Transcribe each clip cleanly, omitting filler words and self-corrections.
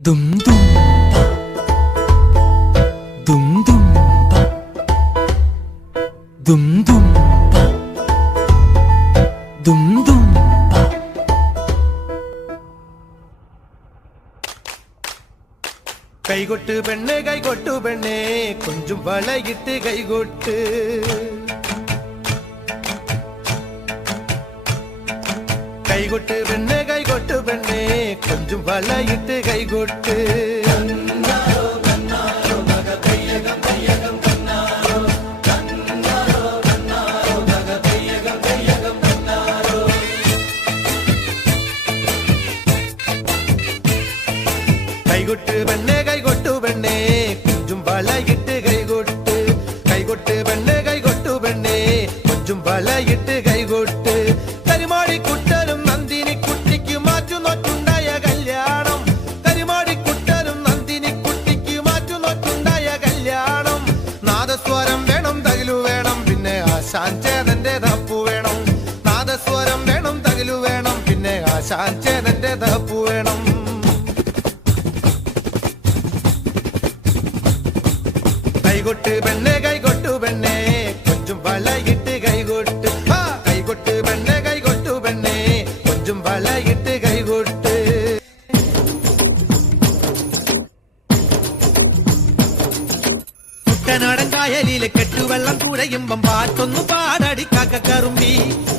Dum dum ba, dum dum ba, dum dum ba, dum dum ba. കൈകൊട്ട് പെണ്ണേ കൈകൊട്ടു പെണ്ണേ കൊഞ്ചും വളയിട്ട് കൈകൊട്ട് കൈകൊട്ട് പെണ്ണേ കൈകൊട്ടു പെണ്ണേ കൊഞ്ചും വളയിട്ട് കൈകൊട്ട് കൈകൊട്ട് പെണ്ണേ കൈകൊട്ടു പെണ്ണേ കൊഞ്ചും വളയിട്ട് കൈകൊട്ട് കൈകൊട്ട് പെണ്ണേ കൈകൊട്ടു പെണ്ണേ കൊഞ്ചും വളയിട്ട് കൈകൊട്ട് കരിമാടിക്കുട്ടനും നന്ദിനി കുട്ടിക്ക് മാറ്റുനോറ്റുണ്ടായ കല്യാണം കരിമാടിക്കുട്ടനും നന്ദിനി കുട്ടിക്ക് മാറ്റുനോറ്റുണ്ടായ കല്യാണം നാദസ്വരം വേണം തകിലു വേണം പിന്നെ ആശാൻ ചേതന്റെ തപ്പു വേണം നാദസ്വരം വേണം തകിലു വേണം പിന്നെ ആശാൻ ചേതന്റെ തപ്പു വേണം കൈകൊട്ട് പെണ്ണേ കൈകൊട്ടു പെണ്ണേ കൊഞ്ചും വളയിട്ട് കൈകൊട്ട് കൈകൊട്ട് പെണ്ണേ കൈകൊട്ടു പെണ്ണേ കൊഞ്ചും വളയിട്ട് കൈകൊട്ട് കുട്ടനാടൻ കായലിലെ കെട്ടുവെള്ളം കുഴയുമ്പം പാട്ടൊന്നു പാടടി കാക്കക്കറുമ്പി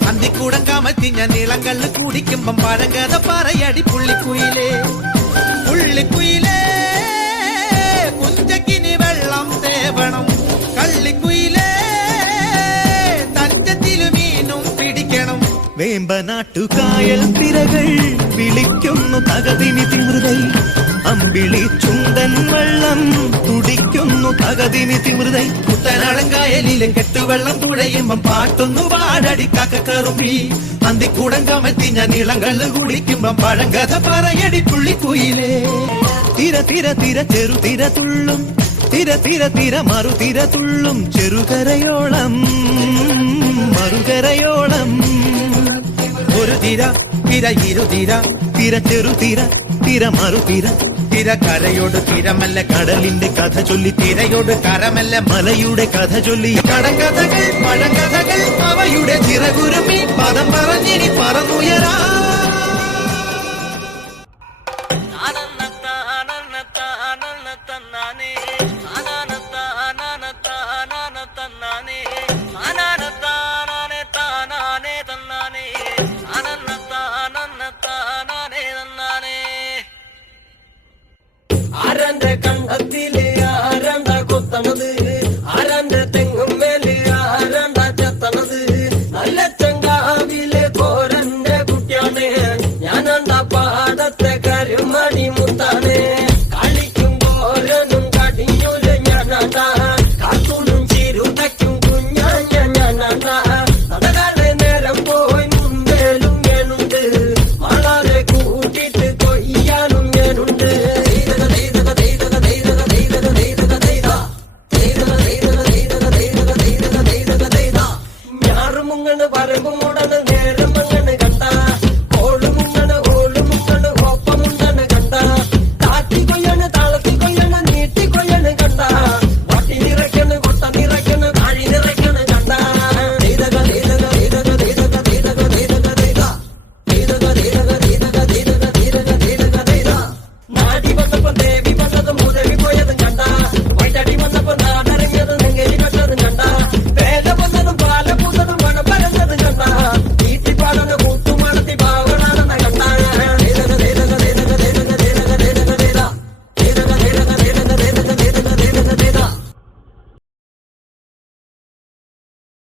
അന്തിക്കൂടം കമത്തി ഞാൻ നീളങ്കല്ല് കുടിക്കുമ്പം പഴങ്കഥ പറയടി പുള്ളിക്കുയിലേ പുള്ളിക്കുയിലേ കുഞ്ചക്കിനി വെള്ളം തേവണം കള്ളിക്കുയിലേ തഞ്ചത്തിലു മീനും പിടിക്കണം വേമ്പനാട്ടുകായൽ തിരകൾ വിളിക്കുന്നു തകതിനി തിമൃതൈ അമ്പിളി ചുണ്ടൻ വെള്ളം തുടിക്കുന്നു തകതിനി തിമൃതൈ കുട്ടനാടൻ കായലിലെ കെട്ടുവെള്ളം തുഴയുമ്പം പാട്ടൊന്നു പാടടി കാക്കക്കറുമ്പി അന്തിക്കൂടം കമത്തി ഞാൻ ഇളങ്കള്ള് കുടിക്കുമ്പം പഴങ്കഥ പറയടി പുള്ളിക്കുയിലേ തിര തിര തിര ചെറു തിര തുള്ളും തിര തിര തിര മറു തിര തുള്ളും ചെറുകരയോളം മറുകരയോളം ഒരു തിര തിര ഇരുതിര തിര ചെറു തിര തിര മറു തിര തിര കരയോട് തിരമല്ല കടലിന്റെ കഥ ചൊല്ലി തിരയോട് കരമല്ല മലയുടെ കഥ ചൊല്ലി കടങ്കഥകൾ പഴങ്കഥകൾ അവയുടെ ചിറകുരുമി പദം പറഞ്ഞിനി പറന്നുയരാ